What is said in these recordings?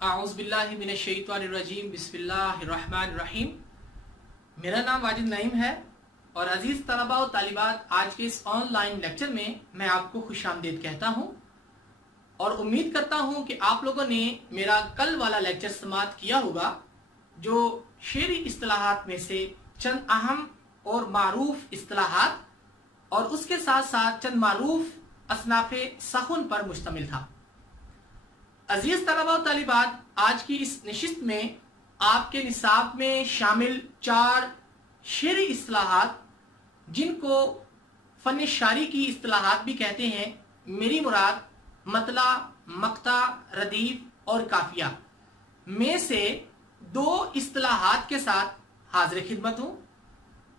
आऊज़ुबिल्लाहि मिनश्शैतानिर्रजीम बिस्मिल्लाहिर्रहमानिर्रहीम। मेरा नाम वाजिद नईम है और अजीज तलबा और तालिबात, आज के इस ऑनलाइन लेक्चर में मैं आपको खुशामदीद कहता हूं और उम्मीद करता हूं कि आप लोगों ने मेरा कल वाला लेक्चर समाअत किया होगा, जो शेरी इस्तिलाहात में से चंद अहम और मारूफ इस्तिलाहात और उसके साथ साथ चंद मारूफ असनाफे सखुन पर मुश्तमिल था। अजीज तलबा और तालिबात, आज की इस नशिस्त में आपके निसाब में शामिल 4 शेरी इस्तिलाहात, जिनको फन शारी की इस्तिलाहात भी कहते हैं, मेरी मुराद मतला, मक्ता, रदीफ और काफिया में से 2 इस्तिलाहात के साथ हाजिर खिदमत हूं।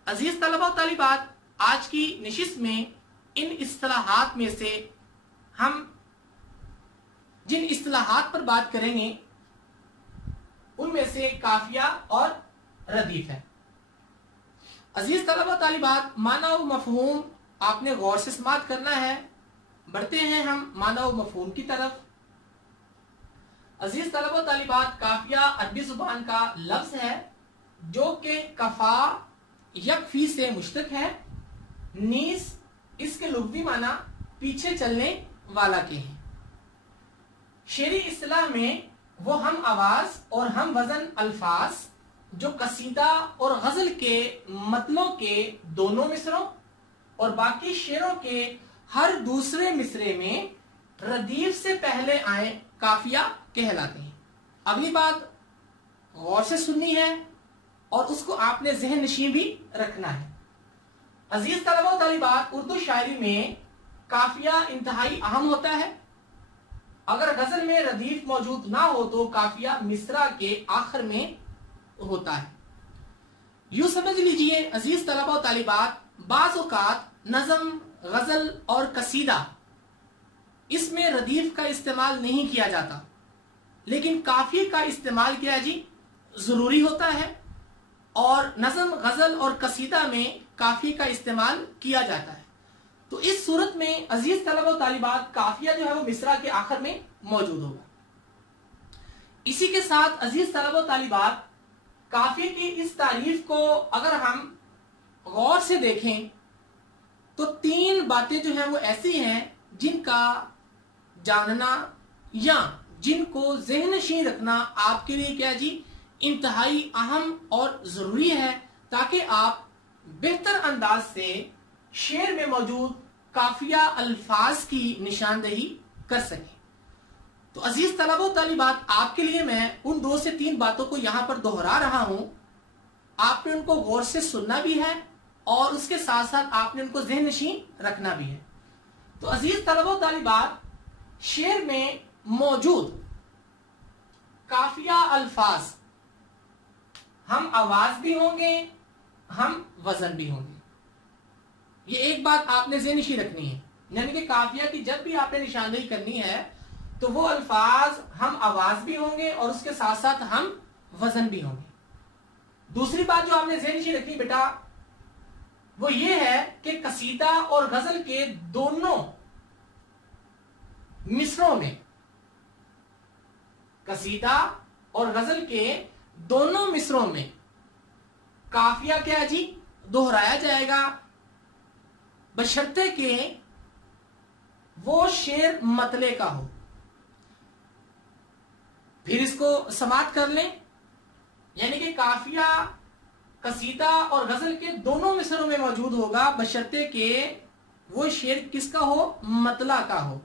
अजीज तलबा और तालिबात, आज की नशिस्त में इन इस्तिलाहात में से हम जिन इस्तिलाहात पर बात करेंगे उनमें से काफिया और रदीफ है। अजीज तलबा तालिबात, माना व मफहूम आपने गौर से समाअत करना है। बढ़ते हैं हम माना व मफहूम की तरफ। अजीज तलबा तालिबात, काफिया अरबी जुबान का लफ्ज है जो कि कफा यकफी से मुश्तक है। नीस इसके लुग़वी माना पीछे चलने वाला के हैं। शेरी इस्तिलाह में वो हम आवाज और हम वजन अल्फाज जो कसीदा और गजल के मतलों के दोनों मिसरों और बाकी शेरों के हर दूसरे मिसरे में रदीफ से पहले आए काफिया कहलाते हैं। अगली बात गौर से सुननी है और उसको आपने ज़हन नशीं भी रखना है। अजीज तलबा तालिबात, उर्दू शायरी में काफिया इंतहाई अहम होता है। अगर गजल में रदीफ मौजूद ना हो तो काफिया मिसरा के आखिर में होता है। यूं समझ लीजिए अजीज तलबा और तालिबात, बाज़ औक़ात नज़म, गजल और कसीदा इसमें रदीफ का इस्तेमाल नहीं किया जाता, लेकिन काफिये का इस्तेमाल किया जी जरूरी होता है और नज़म, गजल और कसीदा में काफिये का इस्तेमाल किया जाता है। तो इस सूरत में अजीज तलबा और तालिबात, काफिया जो है वो मिसरा के आखिर में मौजूद होगा। इसी के साथ अजीज तलबा और तालिबात, काफिये की इस तारीफ को अगर हम गौर से देखें तो 3 बातें जो है वो ऐसी हैं जिनका जानना या जिनको ज़हन-नशीं रखना आपके लिए क्या जी इंतहाई अहम और जरूरी है, ताकि आप बेहतर अंदाज से शेर में मौजूद काफिया अल्फाज की निशानदेही कर सकें। तो अजीज तलबा और तालिबात, आपके लिए मैं उन 2 से 3 बातों को यहां पर दोहरा रहा हूं। आपने उनको गौर से सुनना भी है और उसके साथ साथ आपने उनको ज़हन नशीं रखना भी है। तो अजीज तलबा और तालिबात, शेर में मौजूद काफिया अल्फाज हम आवाज भी होंगे, हम वजन भी होंगे। ये एक बात आपने ज़हन-नशीं रखनी है, यानी कि काफिया की जब भी आपने निशानदेही करनी है तो वो अल्फाज हम आवाज भी होंगे और उसके साथ साथ हम वजन भी होंगे। दूसरी बात जो आपने ज़हन-नशीं रखनी बेटा, वो ये है कि कसीदा और गजल के दोनों मिसरों में, कसीदा और गजल के दोनों मिसरों में काफिया क्या जी दोहराया जाएगा, बशर्ते के वो शेर मतले का हो। फिर इसको समाअत कर लें, यानी कि काफिया कसीदा और गजल के दोनों मिसरों में मौजूद होगा, बशर्ते के वो शेर किसका हो, मतला का हो,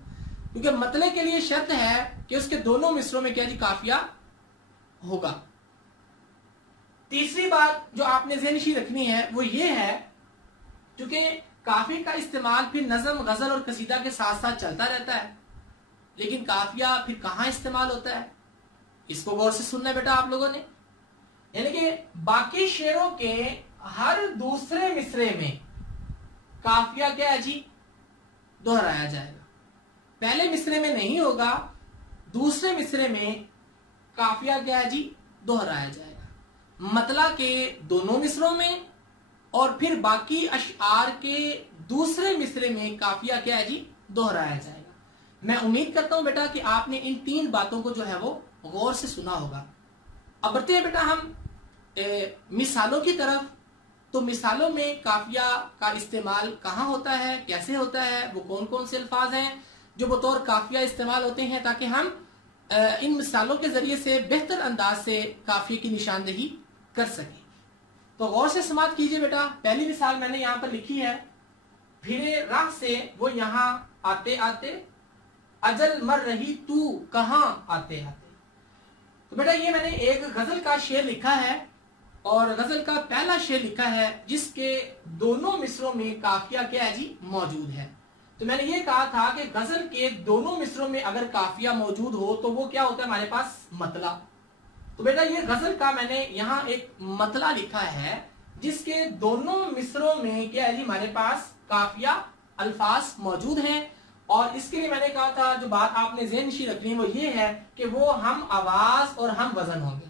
क्योंकि मतले के लिए शर्त है कि उसके दोनों मिसरों में क्या जी काफिया होगा। तीसरी बात जो आपने ज़हन-नशीं रखनी है वो ये है, क्योंकि काफिया का इस्तेमाल फिर नज़म, गजल और कसीदा के साथ साथ चलता रहता है, लेकिन काफिया फिर कहां इस्तेमाल होता है, इसको गौर से सुनना है बेटा आप लोगों ने। यानी कि बाकी शेरों के हर दूसरे मिसरे में काफिया क्या है जी दोहराया जाएगा। पहले मिसरे में नहीं होगा, दूसरे मिसरे में काफिया क्या है जी दोहराया जाएगा। मतला के दोनों मिसरों में और फिर बाकी अशआर के दूसरे मिसरे में काफिया क्या है जी दोहराया जाएगा। मैं उम्मीद करता हूं बेटा कि आपने इन 3 बातों को जो है वो गौर से सुना होगा। अब बढ़ते हैं बेटा हम मिसालों की तरफ। तो मिसालों में काफिया का इस्तेमाल कहाँ होता है, कैसे होता है, वो कौन कौन से अल्फाज हैं जो बतौर काफिया इस्तेमाल होते हैं, ताकि हम इन मिसालों के जरिए से बेहतर अंदाज से काफिये की निशानदेही कर सकें। तो गौर से समाप्त कीजिए बेटा। पहली मिसाल मैंने यहाँ पर लिखी है, फिरे राह से वो यहाँ आते आते, अजल मर रही तू कहाँ आते आते। तो बेटा ये मैंने एक गजल का शेर लिखा है और गजल का पहला शेर लिखा है जिसके दोनों मिसरों में काफिया क्या है जी, मौजूद है। तो मैंने ये कहा था कि गजल के दोनों मिसरों में अगर काफिया मौजूद हो तो वो क्या होता है हमारे पास, मतला। तो बेटा ये गजल का मैंने यहाँ एक मतला लिखा है जिसके दोनों मिसरों में क्या है जी, हमारे पास काफिया अल्फाज मौजूद हैं। और इसके लिए मैंने कहा था जो बात आपने ज़हन-नशी रखनी है वो ये है कि वो हम आवाज और हम वजन होंगे,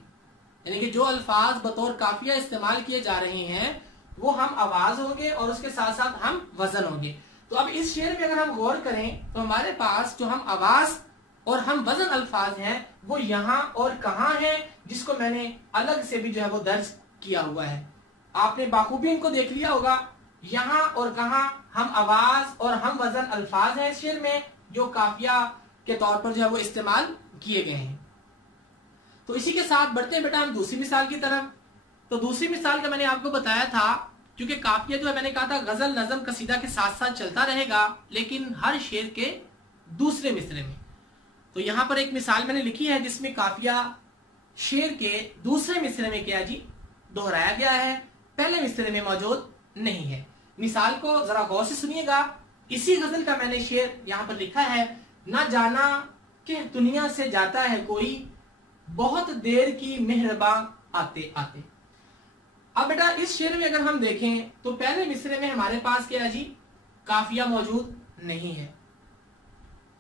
यानी कि जो अल्फाज बतौर काफिया इस्तेमाल किए जा रहे हैं वो हम आवाज होंगे और उसके साथ साथ हम वजन होंगे। तो अब इस शेर में अगर हम गौर करें तो हमारे पास जो हम आवाज और हम वजन अल्फाज हैं वो यहाँ और कहाँ हैं, जिसको मैंने अलग से भी जो है वो दर्ज किया हुआ है। आपने बाखूबी इनको देख लिया होगा। यहाँ और कहाँ हम आवाज और हम वजन अल्फाज हैं इस शेर में जो काफिया के तौर पर जो है वो इस्तेमाल किए गए हैं। तो इसी के साथ बढ़ते हैं बेटा हम दूसरी मिसाल की तरफ। तो दूसरी मिसाल का मैंने आपको बताया था, क्योंकि काफिया जो है मैंने कहा था गजल नज़म कसीदा के साथ साथ चलता रहेगा लेकिन हर शेर के दूसरे मिसरे में। तो यहाँ पर एक मिसाल मैंने लिखी है जिसमें काफिया शेर के दूसरे मिसरे में क्या जी, दोहराया गया है, पहले मिसरे में मौजूद नहीं है। मिसाल को जरा गौर से सुनिएगा। इसी गजल का मैंने शेर यहाँ पर लिखा है, ना जाना कि दुनिया से जाता है कोई, बहुत देर की मेहरबान आते आते। अब बेटा इस शेर में अगर हम देखें तो पहले मिसरे में हमारे पास क्या है जी, काफिया मौजूद नहीं है।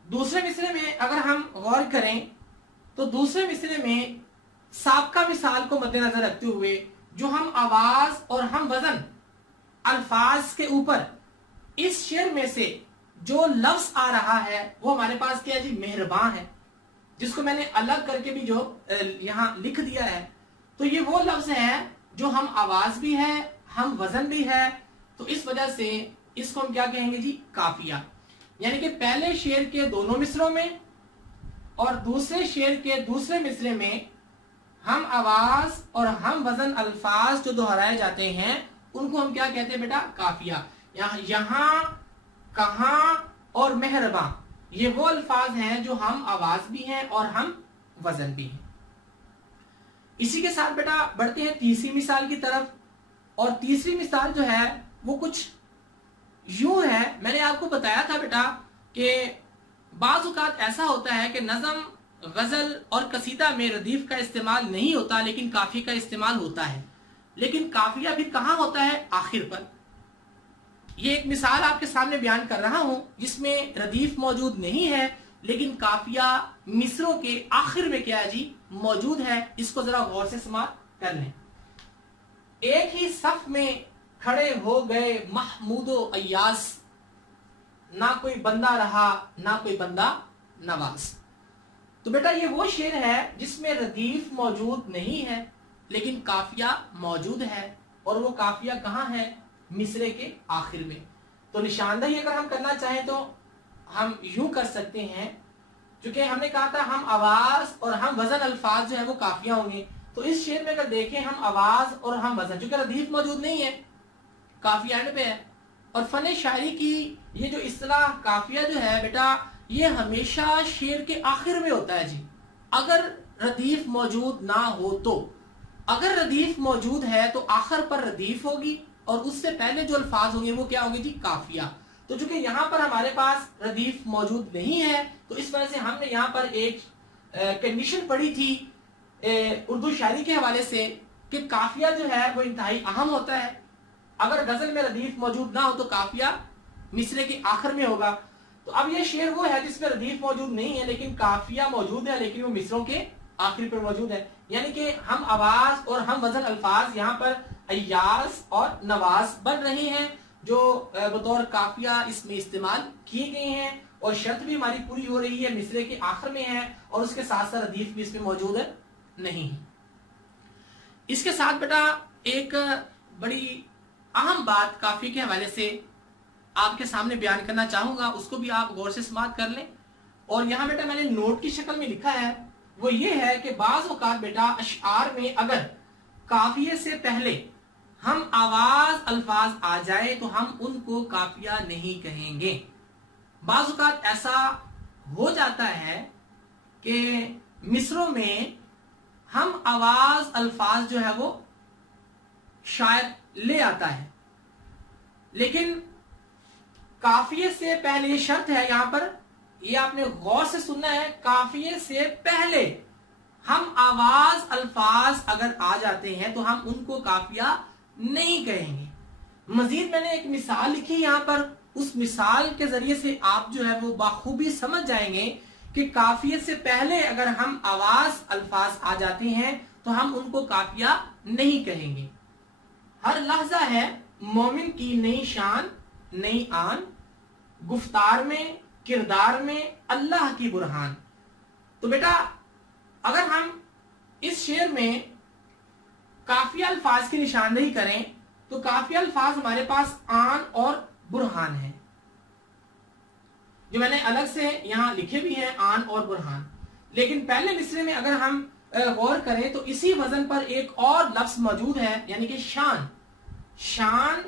दूसरे मिसरे में अगर हम गौर करें तो दूसरे मिसरे में साबका मिसाल को मद्देनजर रखते हुए जो हम आवाज और हम वजन अल्फाज के ऊपर इस शेर में से जो लफ्ज आ रहा है वो हमारे पास क्या है जी, मेहरबान है, जिसको मैंने अलग करके भी जो यहाँ लिख दिया है। तो ये वो लफ्ज है जो हम आवाज भी है, हम वजन भी है। तो इस वजह से इसको हम क्या कहेंगे जी, काफिया। यानी कि पहले शेर के दोनों मिसरों में और दूसरे शेर के दूसरे मिसरे में हम आवाज और हम वजन अल्फाज जो दोहराए जाते हैं उनको हम क्या कहते हैं बेटा, काफिया। यहाँ कहाँ और मेहरबान ये वो अल्फाज हैं जो हम आवाज भी हैं और हम वजन भी हैं। इसी के साथ बेटा बढ़ते हैं तीसरी मिसाल की तरफ। और तीसरी मिसाल जो है वो कुछ यूं है, मैंने आपको बताया था बेटा कि बाज़ औक़ात ऐसा होता है कि नज़म, गजल और कसीदा में रदीफ का इस्तेमाल नहीं होता लेकिन काफी का इस्तेमाल होता है। लेकिन काफिया भी कहाँ होता है, आखिर पर। ये एक मिसाल आपके सामने बयान कर रहा हूं जिसमें रदीफ मौजूद नहीं है लेकिन काफिया मिसरों के आखिर में क्या है जी, मौजूद है। इसको जरा गौर से समाप्त कर लें। एक ही सफ में खड़े हो गए महमूदो अय्यास, ना कोई बंदा रहा ना कोई बंदा नवाज। तो बेटा ये वो शेर है जिसमें रदीफ मौजूद नहीं है लेकिन काफिया मौजूद है। और वो काफिया कहाँ है, मिसरे के आखिर में। तो निशानदेही अगर हम करना चाहें तो हम यूं कर सकते हैं, क्योंकि हमने कहा था हम आवाज और हम वजन अल्फाज जो है वो काफिया होंगे। तो इस शेर में अगर देखें हम आवाज और हम वजन, चूंकि रदीफ मौजूद नहीं है, काफिया एंड पे है। और फन शायरी की ये जो इस्तिलाह काफिया जो है बेटा ये हमेशा शेर के आखिर में होता है जी, अगर रदीफ मौजूद ना हो तो। अगर रदीफ मौजूद है तो आखिर पर रदीफ होगी और उससे पहले जो अल्फाज होंगे वो क्या होंगे जी, काफिया। तो चूंकि यहाँ पर हमारे पास रदीफ मौजूद नहीं है तो इस वजह से हमने यहाँ पर एक कंडीशन पढ़ी थी उर्दू शायरी के हवाले से कि काफिया जो है वो इंतहाई अहम होता है। अगर गजल में रदीफ मौजूद ना हो तो काफिया मिसरे के आखिर में होगा। तो अब ये शेर वो है जिसमें रदीफ मौजूद नहीं है लेकिन काफिया मौजूद है, लेकिन वो मिसरों के आखिर पर मौजूद है। यानी कि हम आवाज और हम वजन अल्फाज यहाँ पर अय्यास और नवाज बन रहे हैं जो बतौर काफिया इसमें इस्तेमाल किए गए हैं। और शर्त भी हमारी पूरी हो रही है, मिसरे के आखिर में है और उसके साथ साथ रदीफ भी इसमें मौजूद नहीं है। इसके साथ बेटा एक बड़ी अहम बात काफी के हवाले से आपके सामने बयान करना चाहूंगा, उसको भी आप गौर से समाअत कर लें। और यहां बेटा मैंने नोट की शक्ल में लिखा है, वो ये है कि बाज़ औक़ात बेटा अशआर में अगर काफिये से पहले हम आवाज अल्फाज आ जाए तो हम उनको काफिया नहीं कहेंगे। बाज़ औक़ात ऐसा हो जाता है कि मिसरों में हम आवाज अल्फाज जो है वो शायद ले आता है, लेकिन काफिये से पहले ये शर्त है, यहां पर ये आपने गौर से सुनना है, काफिये से पहले हम आवाज अल्फाज अगर आ जाते हैं तो हम उनको काफिया नहीं कहेंगे। मजीद मैंने एक मिसाल लिखी यहां पर, उस मिसाल के जरिए से आप जो है वो बाखूबी समझ जाएंगे कि काफिये से पहले अगर हम आवाज अल्फाज आ जाते हैं तो हम उनको काफिया नहीं कहेंगे। हर लहजा है मोमिन की नई शान नई आन, गुफ्तार में किरदार में अल्लाह की बुरहान। तो बेटा अगर हम इस शेर में काफिया अल्फाज की निशानदेही करें तो काफिया अल्फाज हमारे पास आन और बुरहान है, जो मैंने अलग से यहां लिखे भी हैं, आन और बुरहान। लेकिन पहले मिसरे में अगर हम गौर करें तो इसी वजन पर एक और लफ्ज मौजूद है, यानी कि शान। शान,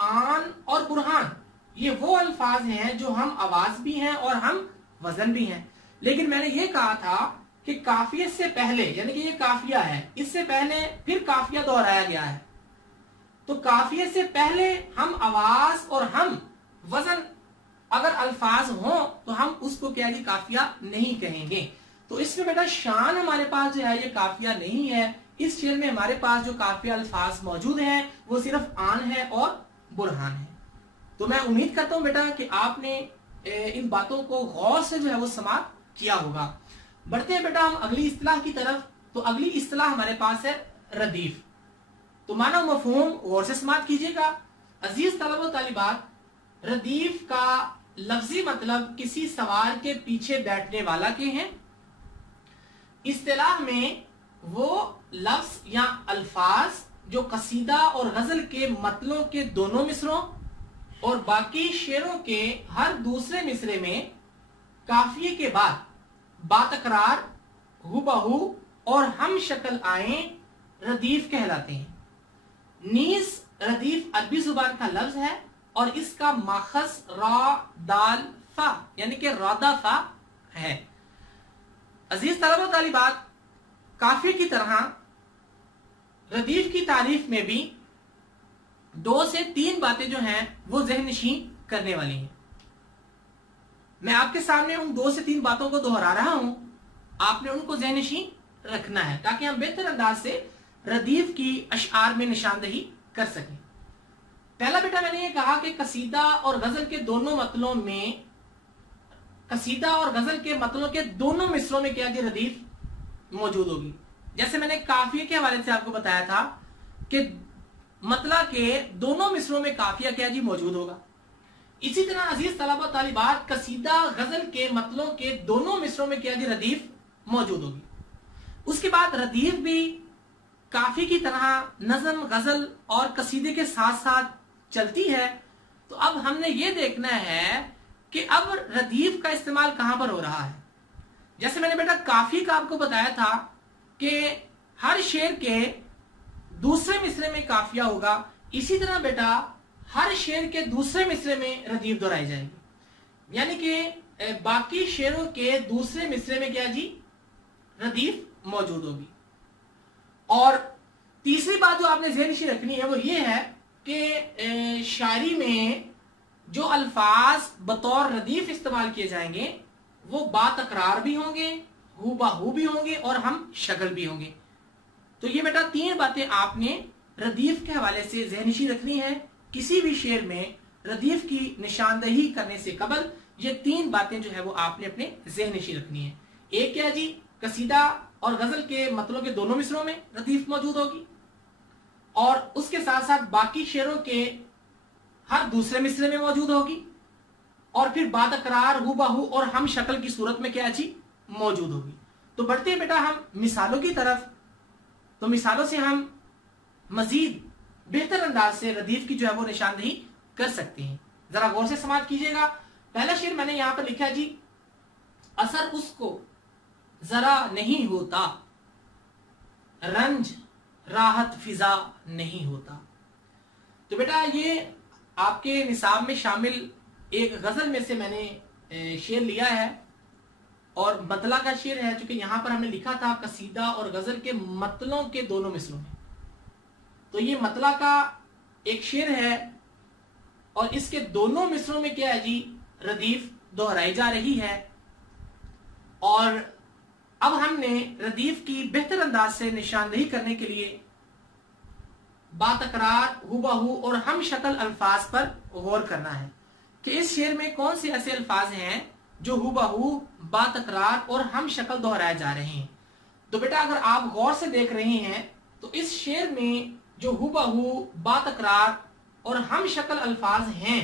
आन और बुरहान ये वो अल्फाज हैं जो हम आवाज भी हैं और हम वजन भी हैं। लेकिन मैंने ये कहा था कि काफिये से पहले, यानी कि ये काफिया है, इससे पहले फिर काफिया दोहराया गया है, तो काफिये से पहले हम आवाज और हम वजन अगर अल्फाज हो तो हम उसको क्या जी काफिया नहीं कहेंगे। तो इसमें बेटा शान हमारे पास जो है ये काफिया नहीं है। इस शेर में हमारे पास जो काफिया अल्फाज मौजूद हैं वो सिर्फ आन है और बुरहान है। तो मैं उम्मीद करता हूं बेटा कि आपने इन बातों को गौर से जो है वो समाप्त किया होगा। बढ़ते हैं बेटा हम अगली इस्तिलाह की तरफ। तो अगली इस्तिलाह हमारे पास है रदीफ। तो माना मफहूम गौर से समाप्त कीजिएगा। अजीज तलबा तालिबात, रदीफ का लफ्जी मतलब किसी सवार के पीछे बैठने वाला के हैं। इस्तिलाह में वो लफ्ज या अल्फाज जो कसीदा और गजल के मतलों के दोनों मिसरों और बाकी शेरों के हर दूसरे मिसरे में काफिये के बाद बातकरार, हुबहू और हम शक्ल आए रदीफ कहलाते हैं। नीस रदीफ अरबी जुबान का लफ्ज है और इसका माखज रा दाल फा यानी कि रादा फा है। अजीज तलबा तालिबात, काफिये की तरह रदीफ की तारीफ में भी 2 से 3 बातें जो हैं वो ज़हननशीं करने वाली हैं। मैं आपके सामने उन 2 से 3 बातों को दोहरा रहा हूं, आपने उनको ज़हननशीं रखना है ताकि हम बेहतर अंदाज से रदीफ की अशआर में निशानदेही कर सकें। पहला बेटा मैंने ये कहा कि कसीदा और गजल के दोनों मतलों में, कसीदा और गजल के मतलों के दोनों मिसरों में क्या जी रदीफ मौजूद होगी। जैसे मैंने काफिये के हवाले से आपको बताया था कि मतला के दोनों मिसरों में काफिया क्या जी मौजूद होगा। इसी तरह अजीज तलबा तालिबात, कसीदा गजल के मतलों के दोनों मिसरों में क्या जी रदीफ मौजूद होगी। उसके बाद रदीफ भी काफी की तरह नज़म, गजल और कसीदे के साथ साथ चलती है। तो अब हमने ये देखना है कि अब रदीफ का इस्तेमाल कहां पर हो रहा है। जैसे मैंने बेटा काफी का आपको बताया था कि हर शेर के दूसरे मिसरे में काफिया होगा, इसी तरह बेटा हर शेर के दूसरे मिसरे में रदीफ दोहराई जाएगी, यानी कि बाकी शेरों के दूसरे मिसरे में क्या जी रदीफ मौजूद होगी। और तीसरी बात जो आपने ज़हन रखनी है वो ये है कि शायरी में जो अल्फाज बतौर रदीफ इस्तेमाल किए जाएंगे वो बातकरार भी होंगे, हुबहू भी होंगे और हम शक्ल भी होंगे। तो ये बेटा 3 बातें आपने रदीफ के हवाले से ज़हननशीं रखनी है। किसी भी शेर में रदीफ की निशानदेही करने से कबल ये 3 बातें जो है वो आपने अपने ज़हननशीं रखनी है। एक क्या जी, कसीदा और गजल के मतलों के दोनों मिसरों में रदीफ मौजूद होगी और उसके साथ साथ बाकी शेरों के हर दूसरे मिसरे में मौजूद होगी। और फिर बातकरार हुबहू और हम शक्ल की सूरत में क्या जी मौजूद होगी। तो बढ़ते हैं बेटा हम मिसालों की तरफ। तो मिसालों से हम मजीद बेहतर अंदाज से रदीफ की जो है वो निशानदेही कर सकते हैं। जरा गौर से समाप्त कीजिएगा। पहला शेर मैंने यहां पर लिखा है जी, असर उसको जरा नहीं होता, रंज राहत फिजा नहीं होता। तो बेटा ये आपके निसाब में शामिल एक गजल में से मैंने शेर लिया है और मतला का शेर है, चूंकि यहां पर हमने लिखा था कसीदा और गजल के मतलों के दोनों मिसलों में। तो ये मतला का एक शेर है और इसके दोनों मिसलों में क्या है जी रदीफ दोहराई जा रही है। और अब हमने रदीफ की बेहतर अंदाज से निशानदेही करने के लिए बातकरार हुबहू और हम शक्ल अल्फाज पर गौर करना है कि इस शेर में कौन से ऐसे अल्फाज हैं जो हुबहू बातकरार और हम शक्ल दोहराए जा रहे हैं। तो बेटा अगर आप गौर से देख रहे हैं तो इस शेर में जो हुबहू बातकरार और हम शक्ल अल्फाज हैं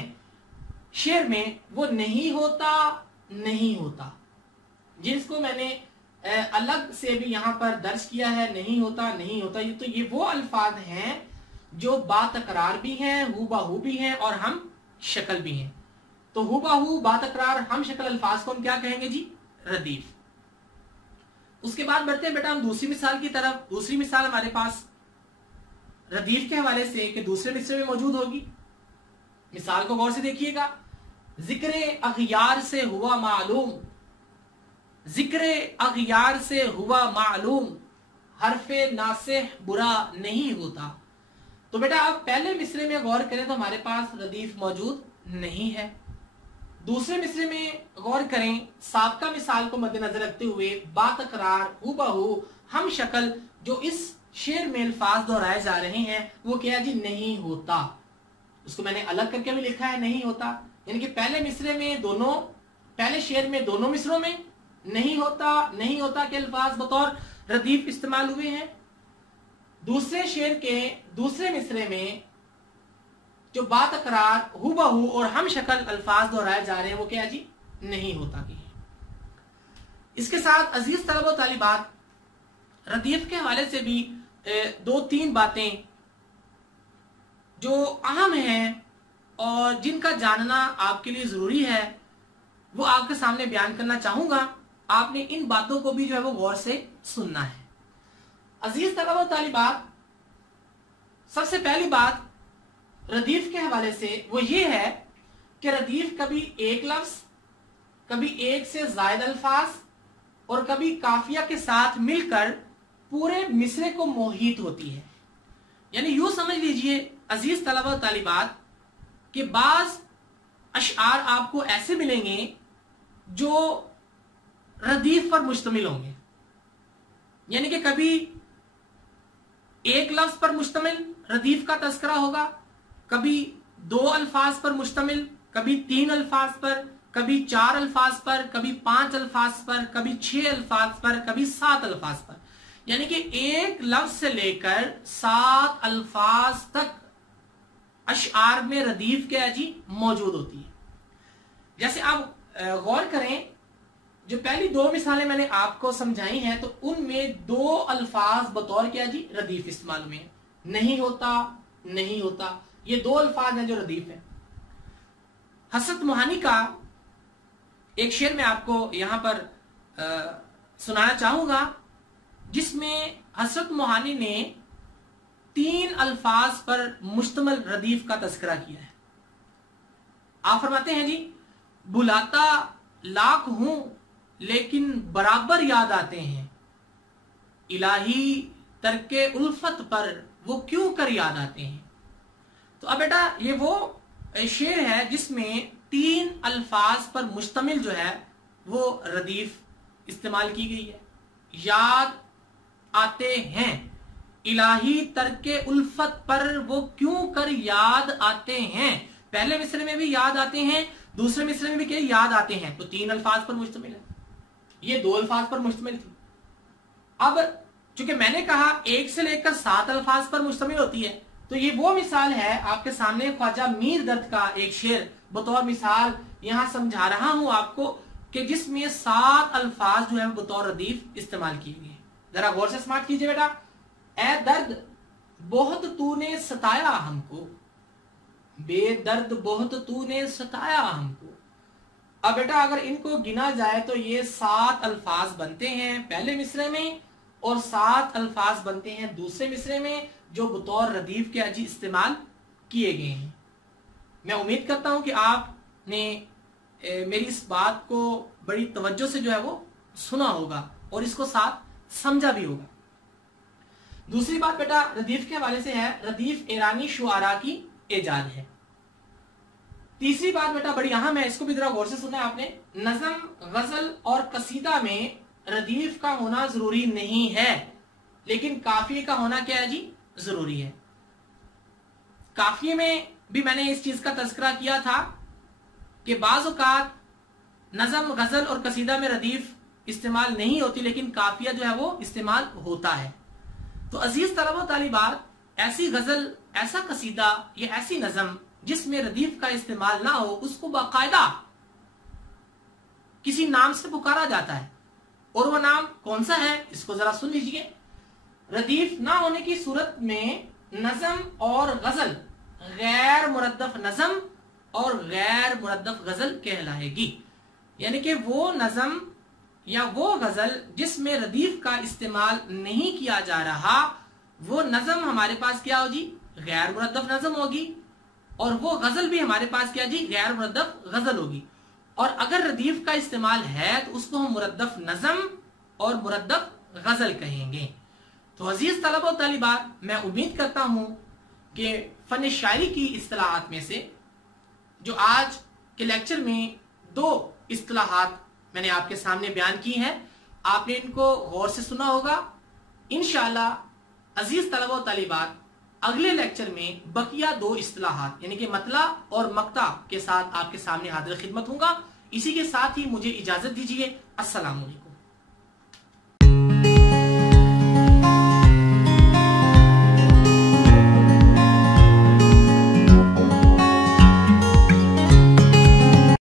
शेर में, वो नहीं होता नहीं होता, जिसको मैंने अलग से भी यहां पर दर्ज किया है, नहीं होता नहीं होता। तो ये वो अल्फाज हैं जो बातकरार भी हैं, हुबहू भी हैं और हम शक्ल भी हैं। तो हुबहू बातकरार हम शक्ल अल्फाज को हम क्या कहेंगे जी रदीफ। उसके बाद बढ़ते हैं बेटा हम दूसरी मिसाल की तरफ। दूसरी मिसाल हमारे पास रदीफ के हवाले से कि दूसरे मिसरे में मौजूद होगी। मिसाल को गौर से देखिएगा। जिक्र अखियार से हुआ मालूम, जिक्र अखियार से हुआ मालूम, हरफे नासिह बुरा नहीं होता। तो बेटा अब पहले मिसरे में गौर करें तो हमारे पास रदीफ मौजूद नहीं है। दूसरे मिसरे में गौर करें, साबका मिसाल को मद्देनजर रखते हुए बातकरार हुबहू हम शक्ल जो इस शेर में अल्फाज दोहराए जा रहे हैं वो क्या है जी नहीं होता। उसको मैंने अलग करके भी लिखा है नहीं होता, यानी कि पहले मिसरे में दोनों, पहले शेर में दोनों मिसरों में नहीं होता के अल्फाज बतौर रदीफ इस्तेमाल हुए हैं। दूसरे शेर के दूसरे मिसरे में जो बातकरार हुबहू और हम शक्ल अल्फाज दोहराए जा रहे हैं वो क्या है जी नहीं होता की है। इसके साथ अजीज तलबा तालिबात रदीफ के हवाले से भी दो तीन बातें जो अहम हैं और जिनका जानना आपके लिए जरूरी है वो आपके सामने बयान करना चाहूंगा। आपने इन बातों को भी जो है वो गौर से सुनना है। अजीज तलबा तालिबात, सबसे पहली बात रदीफ के हवाले से वो ये है कि रदीफ कभी एक लफ्ज, कभी एक से ज्यादा अल्फाज और कभी काफिया के साथ मिलकर पूरे मिसरे को मोहित होती है। यानी यूं समझ लीजिए अजीज तलबा तालिबात कि बाज अशआर आपको ऐसे मिलेंगे जो रदीफ पर मुश्तमिल होंगे, यानी कि कभी एक लफ्ज पर मुश्तमिल रदीफ का तस्करा होगा, कभी दो अल्फाज पर मुश्तमिल, कभी तीन अल्फाज पर, कभी चार अल्फाज पर, कभी पांच अल्फाज पर, कभी छह अल्फाज पर, कभी सात अल्फाज पर। यानी कि एक लफ्ज से लेकर सात अल्फाज तक अशआर में रदीफ क्या है जी मौजूद होती है। जैसे आप गौर करें, जो पहली दो मिसालें मैंने आपको समझाई हैं तो उनमें दो अल्फाज बतौर क्या जी रदीफ इस्तेमाल हुए हैं, नहीं होता नहीं होता, ये दो अल्फाज हैं जो रदीफ है। हसरत मोहानी का एक शेर मैं आपको यहां पर सुनाना चाहूंगा जिसमें हसरत मोहानी ने तीन अल्फाज पर मुश्तमिल रदीफ का तस्करा किया है। आप फरमाते हैं जी, बुलाता लाख हूं लेकिन बराबर याद आते हैं, इलाही तरके उल्फत पर वो क्यों कर याद आते हैं। तो अब बेटा ये वो शेर है जिसमें तीन अल्फाज पर मुश्तमिल जो है वो रदीफ इस्तेमाल की गई है। याद आते हैं, इलाही तरके उल्फत पर वो क्यों कर याद आते हैं। पहले मिसरे में भी याद आते हैं, दूसरे मिसरे में भी क्या याद आते हैं, तो तीन अल्फाज पर मुश्तमिल है, ये दो अल्फाज पर मुश्तमिल थी। अब चूंकि मैंने कहा एक से लेकर सात अल्फाज पर मुश्तमिल होती है, तो ये वो मिसाल है आपके सामने, ख्वाजा मीर दर्द का एक शेर बतौर मिसाल यहां समझा रहा हूं आपको, कि जिसमें 7 अल्फाज जो है बतौर रदीफ इस्तेमाल किए गए। जरा गौर से स्मार्ट कीजिए बेटा। ए दर्द बहुत तूने सताया हमको, बेदर्द बहुत तूने सताया हमको। अब बेटा अगर इनको गिना जाए तो ये 7 अल्फाज बनते हैं पहले मिसरे में और 7 अल्फाज बनते हैं दूसरे मिसरे में, जो बतौर रदीफ के अजी इस्तेमाल किए गए हैं। मैं उम्मीद करता हूं कि आपने मेरी इस बात को बड़ी तवज्जो से जो है वो सुना होगा और इसको साथ समझा भी होगा। दूसरी बात बेटा रदीफ के हवाले से है, रदीफ ईरानी शुआरा की इजाद है। तीसरी बात बेटा बड़ी अहम है, इसको भी जरा गौर से सुना आपने। नज़म, गजल और कसीदा में रदीफ का होना जरूरी नहीं है, लेकिन काफिये का होना क्या है जी, जरूरी है। काफिये में भी मैंने इस चीज का तज़किरा किया था कि बाज़ औक़ात नज़म, गजल और कसीदा में रदीफ इस्तेमाल नहीं होती, लेकिन काफिया जो है वो इस्तेमाल होता है। तो अजीज तलबा तालिबात, ऐसी गजल, ऐसा कसीदा या ऐसी नज़म जिसमें रदीफ का इस्तेमाल ना हो, उसको बाकायदा किसी नाम से पुकारा जाता है। और वह नाम कौन सा है, इसको जरा सुन लीजिए। रदीफ ना होने की सूरत में नज़म और गजल गैर मुरद्दफ नज़म और गैर मुरद्दफ गजल कहलाएगी। यानी कि वो नज़म या वो गजल जिसमें रदीफ का इस्तेमाल नहीं किया जा रहा, वो नज़म हमारे पास क्या होगी, गैर मुरद्दफ नज़म होगी, और वो गजल भी हमारे पास क्या जी, गैर मुरद्दफ गजल होगी। और अगर रदीफ का इस्तेमाल है तो उसको हम मुरद्दफ नज़म और मुरद्दफ गजल कहेंगे। तो अजीज तलबा और तालिबात, मैं उम्मीद करता हूं कि फन शायरी की इस्तिलाहात में से जो आज के लेक्चर में 2 इस्तिलाहात मैंने आपके सामने बयान की हैं, आपने इनको गौर से सुना होगा। इंशाअल्लाह अजीज तलबा और तालिबात, अगले लेक्चर में बकिया 2 इस्तिलाहात यानी कि मतला और मक्ता के साथ आपके सामने हाजिर खिदमत होगा। इसी के साथ ही मुझे इजाजत दीजिए। अस्सलाम वालेकुम।